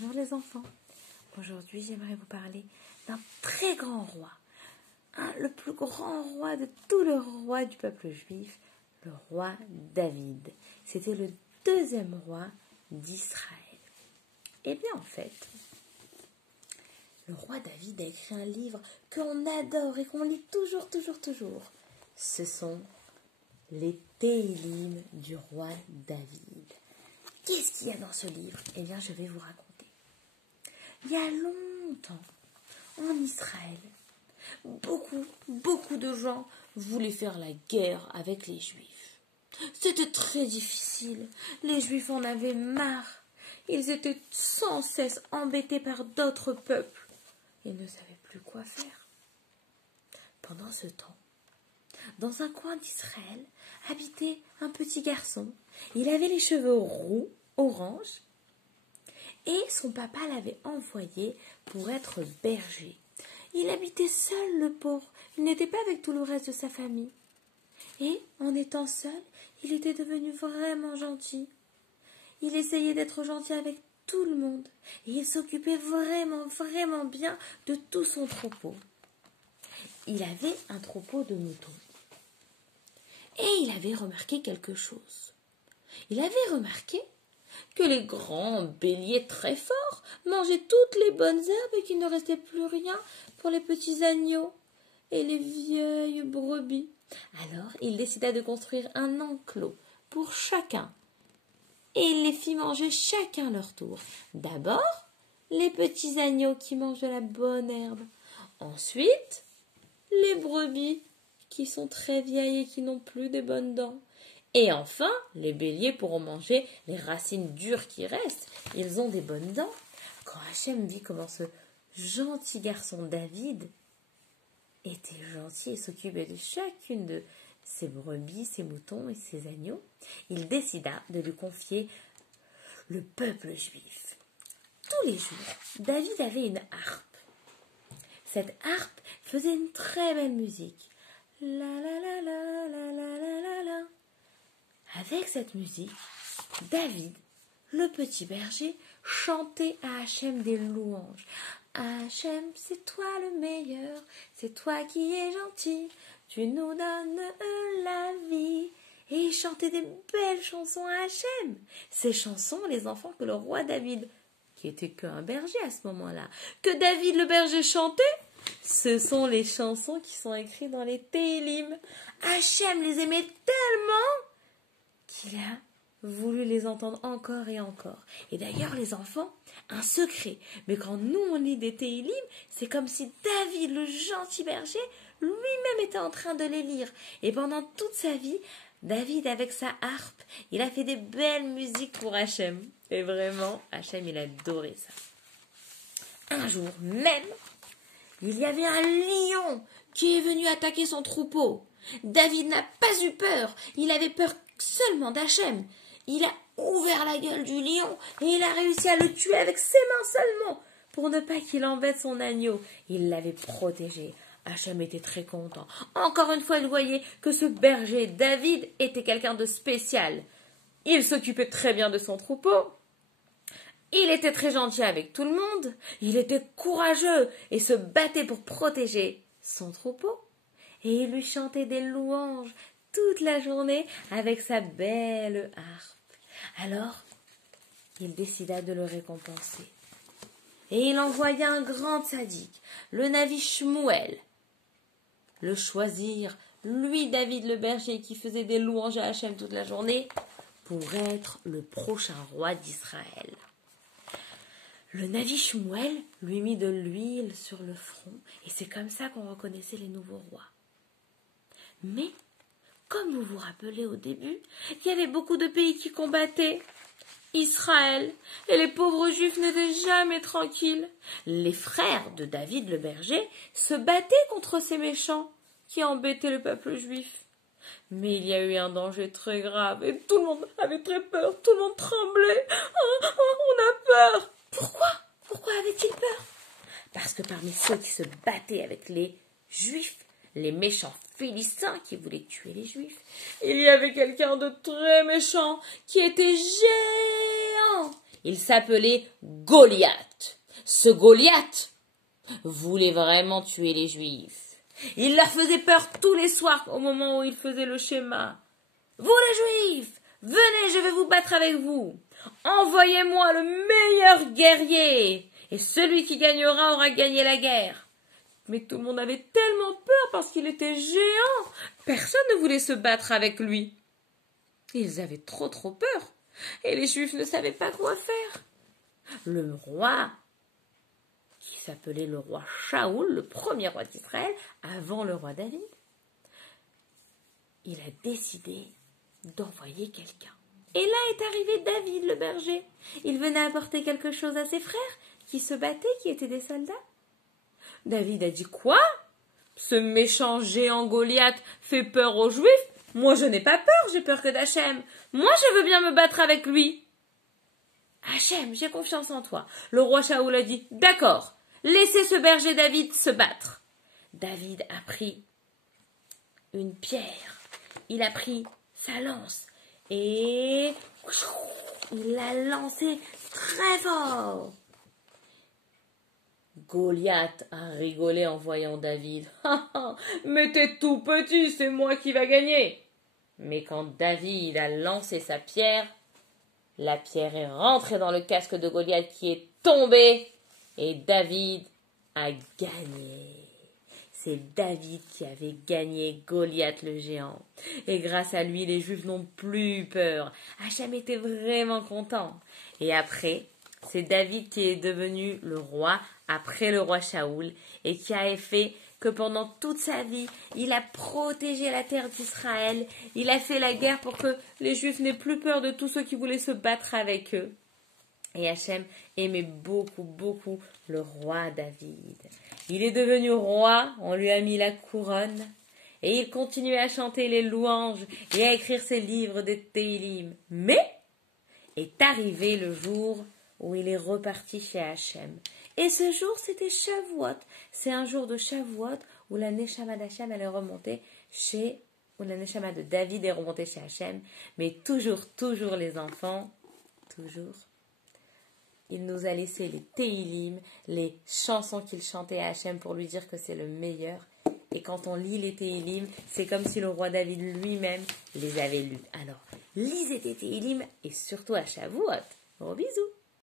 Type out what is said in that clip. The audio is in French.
Bonjour les enfants. Aujourd'hui, j'aimerais vous parler d'un très grand roi. Le plus grand roi de tous les rois du peuple juif, le roi David. C'était le deuxième roi d'Israël. Eh bien, en fait, le roi David a écrit un livre qu'on adore et qu'on lit toujours. Ce sont les Télim du roi David. Qu'est-ce qu'il y a dans ce livre? Eh bien, je vais vous raconter. Il y a longtemps, en Israël, beaucoup de gens voulaient faire la guerre avec les Juifs. C'était très difficile. Les Juifs en avaient marre. Ils étaient sans cesse embêtés par d'autres peuples. Ils ne savaient plus quoi faire. Pendant ce temps, dans un coin d'Israël, habitait un petit garçon. Il avait les cheveux roux, orange, et son papa l'avait envoyé pour être berger. Il habitait seul, le pauvre. Il n'était pas avec tout le reste de sa famille. Et, en étant seul, il était devenu vraiment gentil. Il essayait d'être gentil avec tout le monde. Et il s'occupait vraiment bien de tout son troupeau. Il avait un troupeau de moutons. Et il avait remarqué quelque chose. Il avait remarqué que les grands béliers très forts mangeaient toutes les bonnes herbes et qu'il ne restait plus rien pour les petits agneaux et les vieilles brebis. Alors il décida de construire un enclos pour chacun et il les fit manger chacun leur tour. D'abord, les petits agneaux qui mangent de la bonne herbe. Ensuite, les brebis qui sont très vieilles et qui n'ont plus de bonnes dents. Et enfin, les béliers pourront manger les racines dures qui restent. Ils ont des bonnes dents. Quand Hachem vit comment ce gentil garçon David était gentil et s'occupait de chacune de ses brebis, ses moutons et ses agneaux, il décida de lui confier le peuple juif. Tous les jours, David avait une harpe. Cette harpe faisait une très belle musique. La la la la la la la la la. Avec cette musique, David, le petit berger, chantait à Hachem des louanges. Hachem, c'est toi le meilleur, c'est toi qui es gentil, tu nous donnes la vie. Et il chantait des belles chansons à Hachem. Ces chansons, les enfants, que le roi David, qui était qu'un berger à ce moment-là, que David le berger chantait, ce sont les chansons qui sont écrites dans les Télim. Hachem les aimait tellement qu'il a voulu les entendre encore et encore. Et d'ailleurs, les enfants, un secret. Mais quand nous, on lit des Télim, c'est comme si David, le gentil berger, lui-même était en train de les lire. Et pendant toute sa vie, David, avec sa harpe, il a fait des belles musiques pour Hachem. Et vraiment, Hachem, il a adoré ça. Un jour même, il y avait un lion qui est venu attaquer son troupeau. David n'a pas eu peur. Il avait peur seulement d'Hachem. Il a ouvert la gueule du lion et il a réussi à le tuer avec ses mains seulement pour ne pas qu'il embête son agneau. Il l'avait protégé. Hachem était très content. Encore une fois, il voyait que ce berger David était quelqu'un de spécial. Il s'occupait très bien de son troupeau. Il était très gentil avec tout le monde. Il était courageux et se battait pour protéger son troupeau. Et il lui chantait des louanges toute la journée avec sa belle harpe. Alors, il décida de le récompenser. Et il envoya un grand tzaddik, le Navi Shmuel, le choisir, lui, David le berger, qui faisait des louanges à Hachem toute la journée, pour être le prochain roi d'Israël. Le Navi Shmuel lui mit de l'huile sur le front, et c'est comme ça qu'on reconnaissait les nouveaux rois. Mais, comme vous vous rappelez au début, il y avait beaucoup de pays qui combattaient Israël, et les pauvres juifs n'étaient jamais tranquilles. Les frères de David le berger se battaient contre ces méchants qui embêtaient le peuple juif. Mais il y a eu un danger très grave, et tout le monde avait très peur, tout le monde tremblait. On a peur. Pourquoi avait-il peur? Parce que parmi ceux qui se battaient avec les juifs, les méchants Philistins qui voulaient tuer les Juifs, il y avait quelqu'un de très méchant qui était géant. Il s'appelait Goliath. Ce Goliath voulait vraiment tuer les Juifs. Il leur faisait peur tous les soirs au moment où il faisait le schéma. Vous les Juifs, venez, je vais vous battre avec vous. Envoyez-moi le meilleur guerrier. Et celui qui gagnera aura gagné la guerre. Mais tout le monde avait tellement peur parce qu'il était géant. Personne ne voulait se battre avec lui. Ils avaient trop peur. Et les Juifs ne savaient pas quoi faire. Le roi, qui s'appelait le roi Shaoul, le premier roi d'Israël, avant le roi David, il a décidé d'envoyer quelqu'un. Et là est arrivé David le berger. Il venait apporter quelque chose à ses frères qui se battaient, qui étaient des soldats. David a dit quoi? Ce méchant géant Goliath fait peur aux Juifs? Moi je n'ai pas peur, j'ai peur que d'Hachem. Moi je veux bien me battre avec lui. Hachem, j'ai confiance en toi. Le roi Shaoul a dit d'accord, laissez ce berger David se battre. David a pris une pierre, il a pris sa lance et il l'a lancée très fort. Goliath a rigolé en voyant David. « Mais t'es tout petit, c'est moi qui va gagner !» Mais quand David a lancé sa pierre, la pierre est rentrée dans le casque de Goliath qui est tombé et David a gagné. C'est David qui avait gagné Goliath le géant. Et grâce à lui, les Juifs n'ont plus peur. Hachem était vraiment content. Et après, c'est David qui est devenu le roi après le roi Shaoul et qui a fait que pendant toute sa vie, il a protégé la terre d'Israël. Il a fait la guerre pour que les Juifs n'aient plus peur de tous ceux qui voulaient se battre avec eux. Et Hachem aimait beaucoup le roi David. Il est devenu roi, on lui a mis la couronne. Et il continuait à chanter les louanges et à écrire ses livres de Téhilim. Mais est arrivé le jour où il est reparti chez Hachem. Et ce jour, c'était Shavuot. C'est un jour de Shavuot où la Neshama d'Hachem, elle est remontée où la Neshama de David est remontée chez Hachem. Mais toujours les enfants, toujours, il nous a laissé les Téhilim, les chansons qu'il chantait à Hachem pour lui dire que c'est le meilleur. Et quand on lit les Téhilim, c'est comme si le roi David lui-même les avait lus. Alors, lisez tes Téhilim et surtout à Shavuot. Gros bisous.